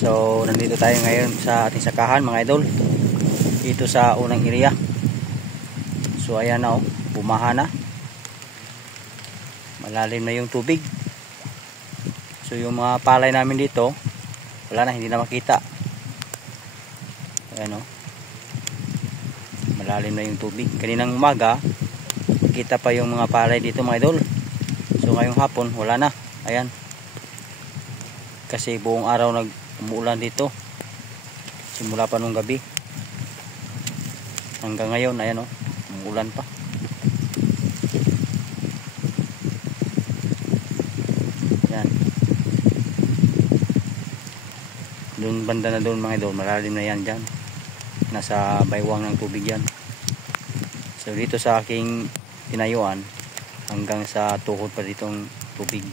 So nandito tayo ngayon sa ating sakahan mga idol, dito sa unang area. So ayan na, bumaha na, malalim na yung tubig. So yung mga palay namin dito, wala na, hindi na makita. Ayan malalim na yung tubig. Kaninang umaga kita pa yung mga palay dito mga idol. So ngayong hapon wala na. Ayan, kasi buong araw umuulan dito, simula pa nung gabi hanggang ngayon. Ayan umuulan pa. Yan, doon banda na doon mga idol, malalim na yan dyan, nasa baywang ng tubig yan. So dito sa aking tinayuan, hanggang sa tuhod pa ditong tubig.